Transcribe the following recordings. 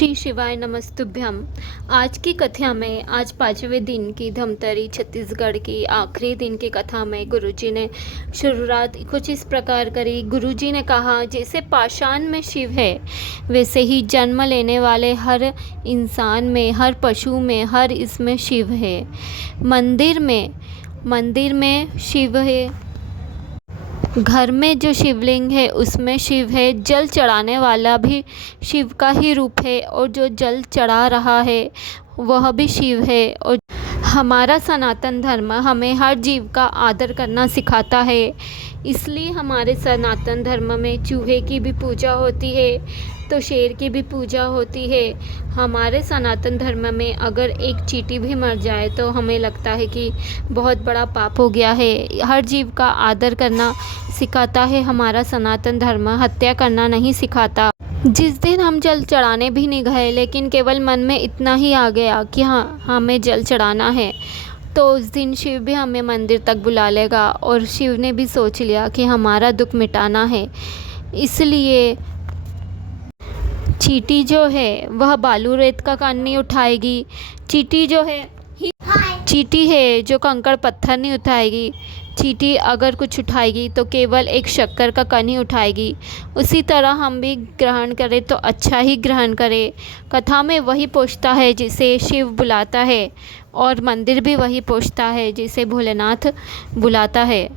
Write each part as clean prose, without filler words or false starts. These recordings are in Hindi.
श्री शिवाय नमस्तुभ्यम। आज की कथा में आज 5वें दिन की धमतरी छत्तीसगढ़ की आखिरी दिन की कथा में गुरुजी ने शुरुआत कुछ इस प्रकार करी। गुरुजी ने कहा, जैसे पाषाण में शिव है वैसे ही जन्म लेने वाले हर इंसान में, हर पशु में, हर इसमें शिव है। मंदिर में शिव है, घर में जो शिवलिंग है उसमें शिव है। जल चढ़ाने वाला भी शिव का ही रूप है और जो जल चढ़ा रहा है वह भी शिव है। और हमारा सनातन धर्म हमें हर जीव का आदर करना सिखाता है। इसलिए हमारे सनातन धर्म में चूहे की भी पूजा होती है तो शेर की भी पूजा होती है। हमारे सनातन धर्म में अगर एक चींटी भी मर जाए तो हमें लगता है कि बहुत बड़ा पाप हो गया है। हर जीव का आदर करना सिखाता है हमारा सनातन धर्म, हत्या करना नहीं सिखाता। जिस दिन हम जल चढ़ाने भी नहीं गए लेकिन केवल मन में इतना ही आ गया कि हाँ, हमें जल चढ़ाना है, तो उस दिन शिव भी हमें मंदिर तक बुला लेगा। और शिव ने भी सोच लिया कि हमारा दुख मिटाना है। इसलिए चींटी जो है वह बालू रेत का कण नहीं उठाएगी। चींटी है जो कंकड़ पत्थर नहीं उठाएगी। चींटी अगर कुछ उठाएगी तो केवल एक शक्कर का कण ही उठाएगी। उसी तरह हम भी ग्रहण करें तो अच्छा ही ग्रहण करें। कथा में वही पूछता है जिसे शिव बुलाता है और मंदिर भी वही पूछता है जिसे भोलेनाथ बुलाता है।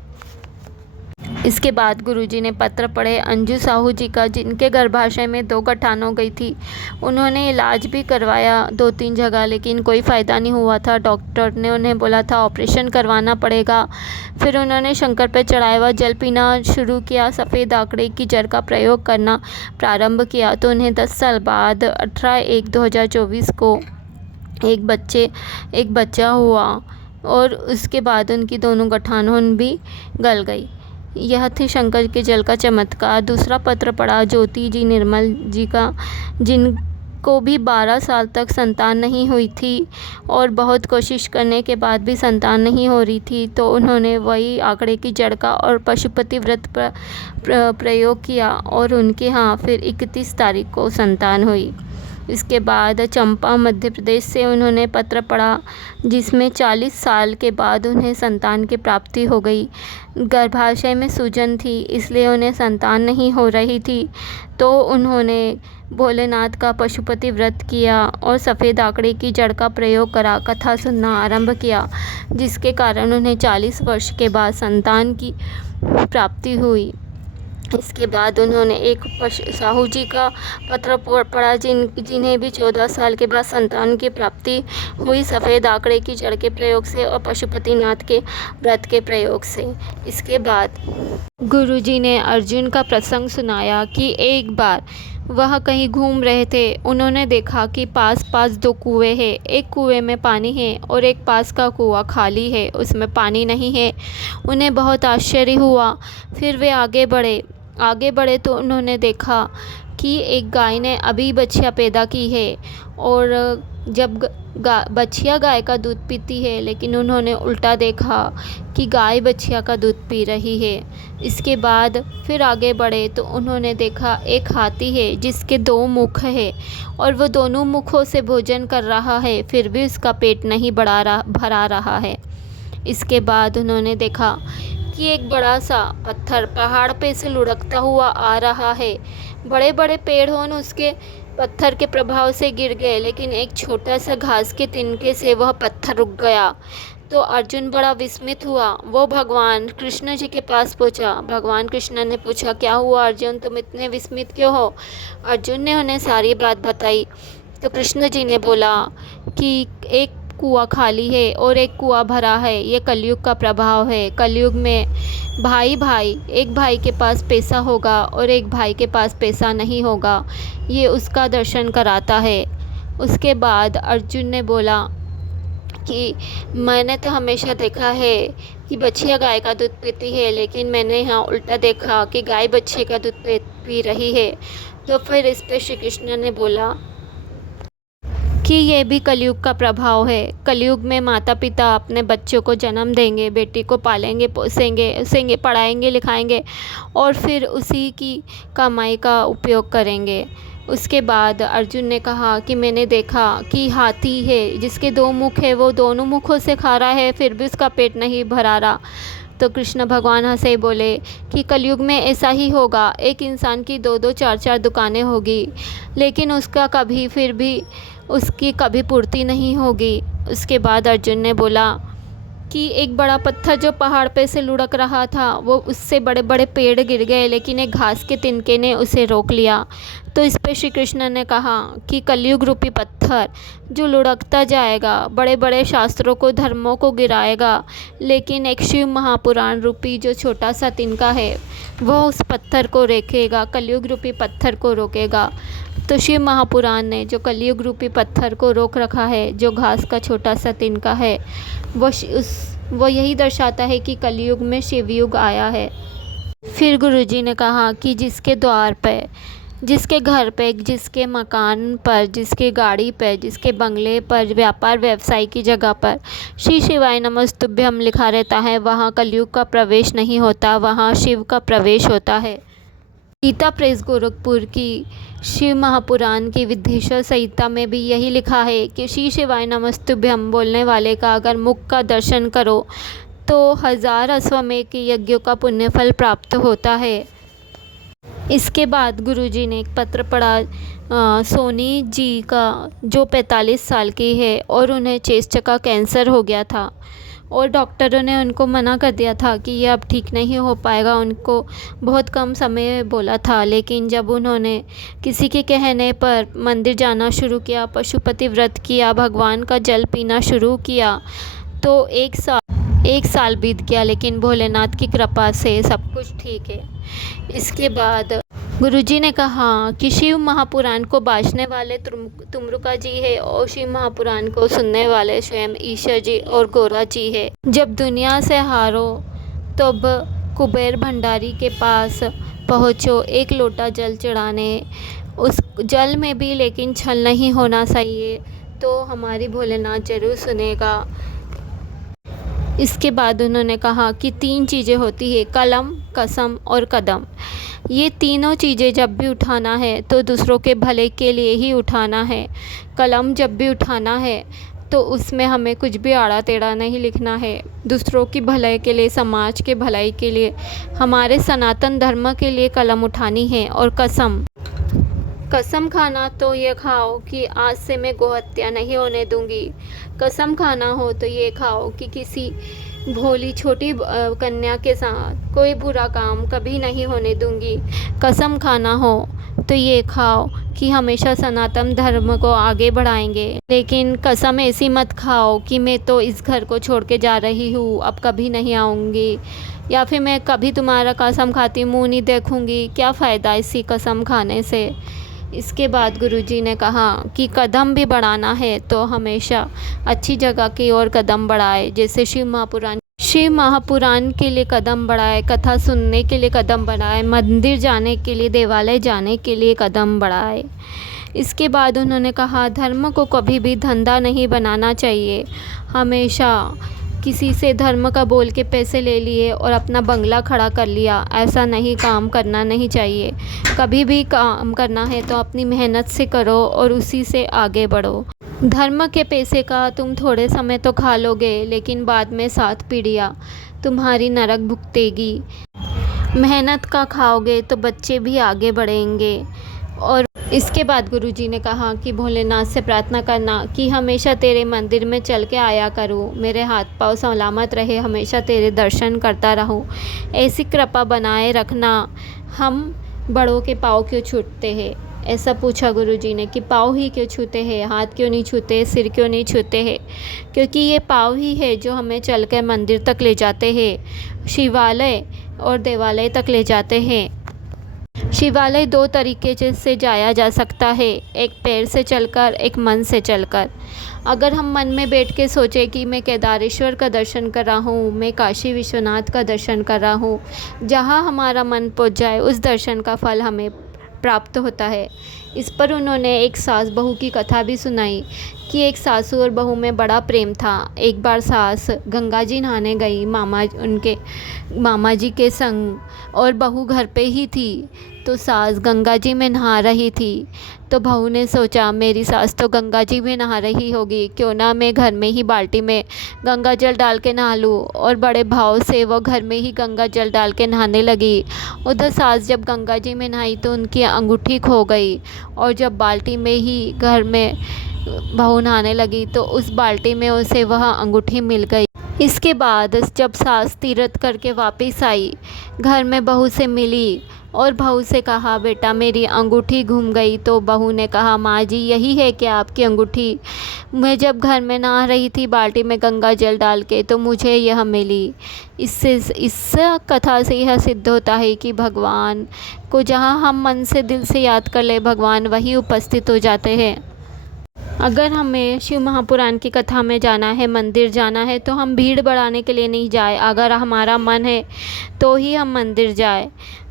इसके बाद गुरुजी ने पत्र पढ़े अंजू साहू जी का, जिनके गर्भाशय में 2 गठान हो गई थी। उन्होंने इलाज भी करवाया 2-3 जगह लेकिन कोई फ़ायदा नहीं हुआ था। डॉक्टर ने उन्हें बोला था ऑपरेशन करवाना पड़ेगा। फिर उन्होंने शंकर पर चढ़ाया हुआ जल पीना शुरू किया, सफ़ेद आंकड़े की जड़ का प्रयोग करना प्रारंभ किया। तो उन्हें 10 साल बाद 18/1/2024 को एक बच्चा हुआ और उसके बाद उनकी दोनों गठानों भी गल गई। यह थी शंकर के जल का चमत्कार। दूसरा पत्र पढ़ा ज्योति जी निर्मल जी का, जिनको भी 12 साल तक संतान नहीं हुई थी और बहुत कोशिश करने के बाद भी संतान नहीं हो रही थी। तो उन्होंने वही आंकड़े की जड़ का और पशुपति व्रत प्रयोग किया और उनके यहाँ फिर 31 तारीख को संतान हुई। इसके बाद चंपा मध्य प्रदेश से उन्होंने पत्र पढ़ा जिसमें 40 साल के बाद उन्हें संतान की प्राप्ति हो गई। गर्भाशय में सूजन थी इसलिए उन्हें संतान नहीं हो रही थी। तो उन्होंने भोलेनाथ का पशुपति व्रत किया और सफ़ेद आंकड़े की जड़ का प्रयोग करा, कथा सुनना आरंभ किया, जिसके कारण उन्हें 40 वर्ष के बाद संतान की प्राप्ति हुई। इसके बाद उन्होंने एक साहू जी का पत्र पढ़ा जिन्हें भी 14 साल के बाद संतान की प्राप्ति हुई, सफ़ेद आंकड़े की जड़ के प्रयोग से और पशुपतिनाथ के व्रत के प्रयोग से। इसके बाद गुरुजी ने अर्जुन का प्रसंग सुनाया कि एक बार वह कहीं घूम रहे थे। उन्होंने देखा कि पास 2 कुएं हैं। एक कुएं में पानी है और एक पास का कुआं खाली है, उसमें पानी नहीं है। उन्हें बहुत आश्चर्य हुआ। फिर वे आगे बढ़े तो उन्होंने देखा कि एक गाय ने अभी बछिया पैदा की है और जब बछिया गाय का दूध पीती है, लेकिन उन्होंने उल्टा देखा कि गाय बछिया का दूध पी रही है। इसके बाद फिर आगे बढ़े तो उन्होंने देखा एक हाथी है जिसके 2 मुख है और वो दोनों मुखों से भोजन कर रहा है, फिर भी उसका पेट नहीं भरा रहा है। इसके बाद उन्होंने देखा कि एक बड़ा सा पत्थर पहाड़ पे से लुढ़कता हुआ आ रहा है। बड़े बड़े पेड़ हों उसके पत्थर के प्रभाव से गिर गए, लेकिन एक छोटा सा घास के तिनके से वह पत्थर रुक गया। तो अर्जुन बड़ा विस्मित हुआ। वो भगवान कृष्ण जी के पास पहुंचा। भगवान कृष्ण ने पूछा, क्या हुआ अर्जुन, तुम इतने विस्मित क्यों हो? अर्जुन ने उन्हें सारी बात बताई। तो कृष्ण जी ने बोला कि एक कुआं खाली है और एक कुआं भरा है। ये कलयुग का प्रभाव है। कलयुग में एक भाई के पास पैसा होगा और एक भाई के पास पैसा नहीं होगा, ये उसका दर्शन कराता है। उसके बाद अर्जुन ने बोला कि मैंने तो हमेशा देखा है कि बछिया गाय का दूध पीती है, लेकिन मैंने यहाँ उल्टा देखा कि गाय बच्चे का दूध पी रही है। तो फिर इस पर श्री कृष्ण ने बोला कि ये भी कलयुग का प्रभाव है। कलयुग में माता पिता अपने बच्चों को जन्म देंगे, बेटी को पालेंगे पोसेंगे पढ़ाएंगे लिखाएंगे और फिर उसी की कमाई का उपयोग करेंगे। उसके बाद अर्जुन ने कहा कि मैंने देखा कि हाथी है जिसके 2 मुख है, वो दोनों मुखों से खा रहा है, फिर भी उसका पेट नहीं भरा रहा। तो कृष्ण भगवान हंसे बोले कि कलयुग में ऐसा ही होगा, एक इंसान की 2-2 4-4 दुकानें होगी, लेकिन उसका कभी फिर भी उसकी कभी पूर्ति नहीं होगी। उसके बाद अर्जुन ने बोला कि एक बड़ा पत्थर जो पहाड़ पे से लुढ़क रहा था, वो उससे बड़े बड़े पेड़ गिर गए, लेकिन एक घास के तिनके ने उसे रोक लिया। तो इस पे श्री कृष्ण ने कहा कि कलयुग रूपी पत्थर जो लुढ़कता जाएगा, बड़े बड़े शास्त्रों को, धर्मों को गिराएगा, लेकिन एक शिव महापुराण रूपी जो छोटा सा तिनका है, वह उस पत्थर को रोकेगा, कलयुग रूपी पत्थर को रोकेगा। तो शिव महापुराण ने जो कलयुग रूपी पत्थर को रोक रखा है, जो घास का छोटा सा तिनका है, वो यही दर्शाता है कि कलयुग में शिवयुग आया है। फिर गुरुजी ने कहा कि जिसके द्वार पे, जिसके घर पे, जिसके मकान पर, जिसके गाड़ी पर, जिसके बंगले पर, व्यापार व्यवसाय की जगह पर श्री शिवाय नमस्तुभ्यम लिखा रहता है, वहाँ कलयुग का प्रवेश नहीं होता, वहाँ शिव का प्रवेश होता है। गीता प्रेस गोरखपुर की शिव महापुराण की विद्येश्वर संहिता में भी यही लिखा है कि श्री शिवाय नमस्तुभ्यम बोलने वाले का अगर मुख का दर्शन करो तो 1000 अश्वमेध के यज्ञों का पुण्यफल प्राप्त होता है। इसके बाद गुरुजी ने एक पत्र पढ़ा सोनी जी का, जो 45 साल की है और उन्हें चेस्ट का कैंसर हो गया था और डॉक्टरों ने उनको मना कर दिया था कि ये अब ठीक नहीं हो पाएगा, उनको बहुत कम समय बोला था। लेकिन जब उन्होंने किसी के कहने पर मंदिर जाना शुरू किया, पशुपति व्रत किया, भगवान का जल पीना शुरू किया, तो एक साल बीत गया, लेकिन भोलेनाथ की कृपा से सब कुछ ठीक है। इसके बाद गुरुजी ने कहा कि शिव महापुराण को बाँचने वाले तुमरुका जी है और शिव महापुराण को सुनने वाले स्वयं ईश्वर जी और गोरा जी है। जब दुनिया से हारो तब कुबेर भंडारी के पास पहुँचो एक लोटा जल चढ़ाने, उस जल में भी लेकिन छल नहीं होना चाहिए, तो हमारी भोलेनाथ जरूर सुनेगा। इसके बाद उन्होंने कहा कि 3 चीज़ें होती है, कलम, कसम और कदम। ये तीनों चीज़ें जब भी उठाना है तो दूसरों के भले के लिए ही उठाना है। कलम जब भी उठाना है तो उसमें हमें कुछ भी आड़ा टेढ़ा नहीं लिखना है, दूसरों की भलाई के लिए, समाज के भलाई के लिए, हमारे सनातन धर्म के लिए कलम उठानी है। और कसम खाना तो ये खाओ कि आज से मैं गोहत्या नहीं होने दूंगी। कसम खाना हो तो ये खाओ कि किसी भोली छोटी कन्या के साथ कोई बुरा काम कभी नहीं होने दूंगी। कसम खाना हो तो ये खाओ कि हमेशा सनातन धर्म को आगे बढ़ाएंगे। लेकिन कसम ऐसी मत खाओ कि मैं तो इस घर को छोड़ के जा रही हूँ, अब कभी नहीं आऊँगी, या फिर मैं कभी तुम्हारा कसम खाती मुँह नहीं देखूँगी। क्या फ़ायदा इसी कसम खाने से। इसके बाद गुरुजी ने कहा कि कदम भी बढ़ाना है तो हमेशा अच्छी जगह की ओर कदम बढ़ाए, जैसे शिव महापुराण के लिए कदम बढ़ाए, कथा सुनने के लिए कदम बढ़ाए, मंदिर जाने के लिए, देवालय जाने के लिए कदम बढ़ाए। इसके बाद उन्होंने कहा धर्म को कभी भी धंधा नहीं बनाना चाहिए। हमेशा किसी से धर्म का बोल के पैसे ले लिए और अपना बंगला खड़ा कर लिया, ऐसा नहीं, काम करना नहीं चाहिए। कभी भी काम करना है तो अपनी मेहनत से करो और उसी से आगे बढ़ो। धर्म के पैसे का तुम थोड़े समय तो खा लोगे, लेकिन बाद में 7 पीढ़ियाँ तुम्हारी नरक भुगतेगी। मेहनत का खाओगे तो बच्चे भी आगे बढ़ेंगे। और इसके बाद गुरुजी ने कहा कि भोलेनाथ से प्रार्थना करना कि हमेशा तेरे मंदिर में चल के आया करूँ, मेरे हाथ पाँव सलामत रहे, हमेशा तेरे दर्शन करता रहूँ, ऐसी कृपा बनाए रखना। हम बड़ों के पाँव क्यों छूटते हैं? ऐसा पूछा गुरुजी ने कि पाँव ही क्यों छूते हैं, हाथ क्यों नहीं छूते, सिर क्यों नहीं छूते हैं? क्योंकि ये पाँव ही है जो हमें चल कर मंदिर तक ले जाते हैं, शिवालय और देवालय तक ले जाते हैं। शिवालय 2 तरीके से जाया जा सकता है, एक पैर से चलकर, एक मन से चलकर। अगर हम मन में बैठ के सोचें कि मैं केदारेश्वर का दर्शन कर रहा हूँ, मैं काशी विश्वनाथ का दर्शन कर रहा हूँ, जहाँ हमारा मन पहुँच जाए उस दर्शन का फल हमें प्राप्त होता है। इस पर उन्होंने एक सास बहू की कथा भी सुनाई कि एक सासू और बहू में बड़ा प्रेम था। एक बार सास गंगा जी नहाने गई उनके मामा जी के संग, और बहू घर पे ही थी। तो सास गंगा जी में नहा रही थी। तो बहू ने सोचा मेरी सास तो गंगा जी में नहा रही होगी, क्यों ना मैं घर में ही बाल्टी में गंगा जल डाल के नहा लूँ। और बड़े भाव से वो घर में ही गंगा जल डाल के नहाने लगी। उधर सास जब गंगा जी में नहाई तो उनकी अंगूठी खो गई, और जब बाल्टी में ही घर में बहू नहाने लगी तो उस बाल्टी में उसे वह अंगूठी मिल गई। इसके बाद जब सास तीर्थ करके वापस आई, घर में बहू से मिली और बहू से कहा बेटा मेरी अंगूठी घूम गई। तो बहू ने कहा माँ जी यही है क्या आपकी अंगूठी? मैं जब घर में नहा रही थी बाल्टी में गंगा जल डाल के तो मुझे यह मिली। इस कथा से यह सिद्ध होता है कि भगवान को जहाँ हम मन से दिल से याद कर ले भगवान वहीं उपस्थित हो जाते हैं। अगर हमें शिव महापुराण की कथा में जाना है, मंदिर जाना है, तो हम भीड़ बढ़ाने के लिए नहीं जाए। अगर हमारा मन है तो ही हम मंदिर जाए।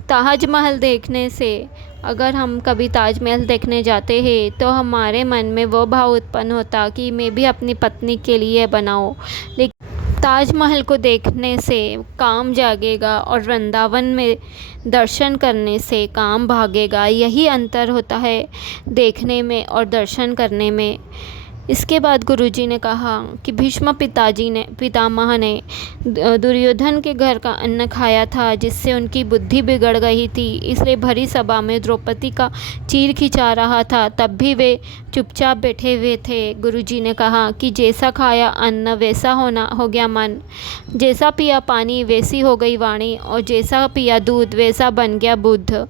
ताजमहल देखने से, अगर हम कभी ताजमहल देखने जाते हैं तो हमारे मन में वो भाव उत्पन्न होता कि मैं भी अपनी पत्नी के लिए बनाऊं। लेकिन ताजमहल को देखने से काम जागेगा और वृंदावन में दर्शन करने से काम भागेगा। यही अंतर होता है देखने में और दर्शन करने में। इसके बाद गुरुजी ने कहा कि भीष्म पितामह ने दुर्योधन के घर का अन्न खाया था जिससे उनकी बुद्धि बिगड़ गई थी, इसलिए भरी सभा में द्रौपदी का चीर खिंचा रहा था, तब भी वे चुपचाप बैठे हुए थे। गुरुजी ने कहा कि जैसा खाया अन्न वैसा हो गया मन, जैसा पिया पानी वैसी हो गई वाणी, और जैसा पिया दूध वैसा बन गया बुद्ध।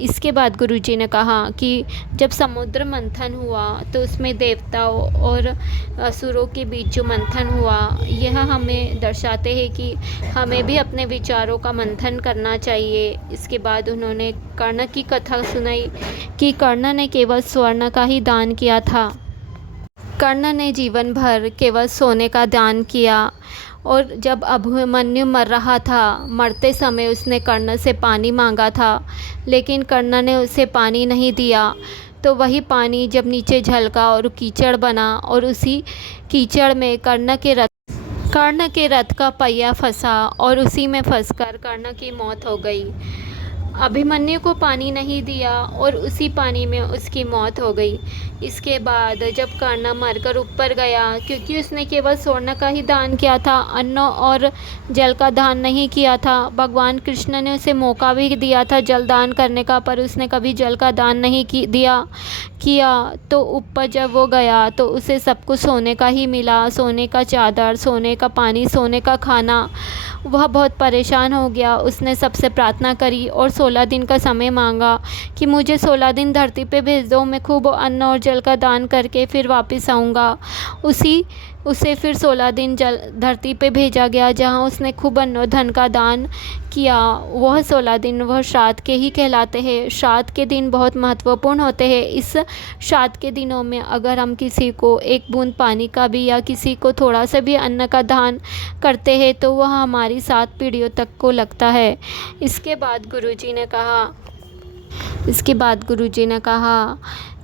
इसके बाद गुरुजी ने कहा कि जब समुद्र मंथन हुआ तो उसमें देवताओं और असुरों के बीच जो मंथन हुआ, यह हमें दर्शाते हैं कि हमें भी अपने विचारों का मंथन करना चाहिए। इसके बाद उन्होंने कर्ण की कथा सुनाई कि कर्ण ने केवल स्वर्ण का ही दान किया था। कर्ण ने जीवन भर केवल सोने का दान किया, और जब अभिमन्यु मर रहा था, मरते समय उसने कर्ण से पानी मांगा था, लेकिन कर्ण ने उसे पानी नहीं दिया। तो वही पानी जब नीचे झलका और कीचड़ बना, और उसी कीचड़ में कर्ण के रथ का पहिया फंसा, और उसी में फंसकर कर्ण की मौत हो गई। अभिमन्यु को पानी नहीं दिया और उसी पानी में उसकी मौत हो गई। इसके बाद जब कर्ण मरकर ऊपर गया, क्योंकि उसने केवल स्वर्ण का ही दान किया था, अन्न और जल का दान नहीं किया था। भगवान कृष्ण ने उसे मौका भी दिया था जल दान करने का, पर उसने कभी जल का दान नहीं किया। तो ऊपर जब वो गया तो उसे सब कुछ सोने का ही मिला, सोने का चादर, सोने का पानी, सोने का खाना। वह बहुत परेशान हो गया। उसने सबसे प्रार्थना करी और 16 दिन का समय मांगा कि मुझे 16 दिन धरती पे भेज दो, मैं खूब अन्न और जल का दान करके फिर वापस आऊँगा। उसे फिर 16 दिन धरती पे भेजा गया, जहाँ उसने खूब अन्न और धन का दान किया। वह 16 दिन वह श्राद्ध के ही कहलाते हैं। श्राद्ध के दिन बहुत महत्वपूर्ण होते हैं। इस श्राद्ध के दिनों में अगर हम किसी को एक बूंद पानी का भी या किसी को थोड़ा सा भी अन्न का दान करते हैं तो वह हमारी 7 पीढ़ियों तक को लगता है। इसके बाद गुरुजी ने कहा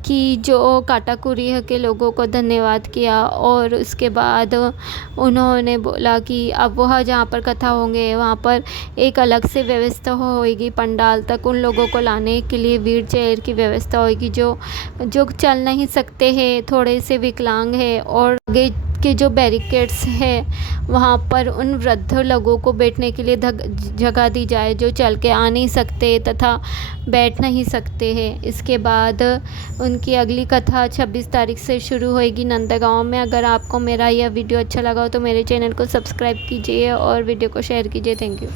कि जो काटाकुरी के लोगों को धन्यवाद किया, और उसके बाद उन्होंने बोला कि अब वह जहाँ पर कथा होंगे वहाँ पर एक अलग से व्यवस्था होएगी, पंडाल तक उन लोगों को लाने के लिए व्हील चेयर की व्यवस्था होएगी जो चल नहीं सकते हैं, थोड़े से विकलांग है, और आगे के जो बैरिकेड्स है वहाँ पर उन वृद्ध लोगों को बैठने के लिए जगह दी जाए जो चल के आ नहीं सकते तथा बैठ नहीं सकते हैं। इसके बाद उनकी अगली कथा 26 तारीख से शुरू होएगी नंदगांव में। अगर आपको मेरा यह वीडियो अच्छा लगा हो तो मेरे चैनल को सब्सक्राइब कीजिए और वीडियो को शेयर कीजिए। Thank you.